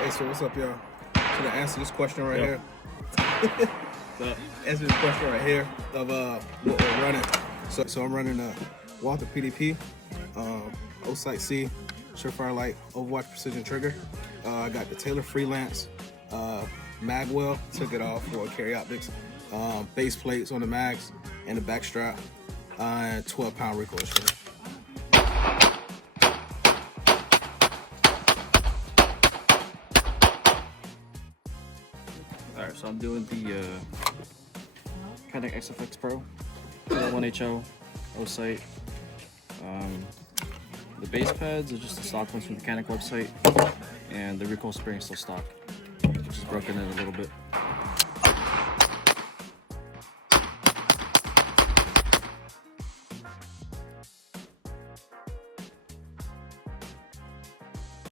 Hey, so what's up, y'all? So to answer this question right Yo. here, answer this question right here of what we're running. So I'm running a Walther PDP, O-Sight C, Surefire Light, Overwatch Precision Trigger. I got the Taylor Freelance Magwell, took it off for carry optics, base plates on the mags, and the back strap, and 12-pound recoil strap. Alright, so I'm doing the Canik XFX Pro, 1HO, O-Sight. The base pads are just the stock ones from the Canik website, and the recoil spring is still stock, which is broken in a little bit.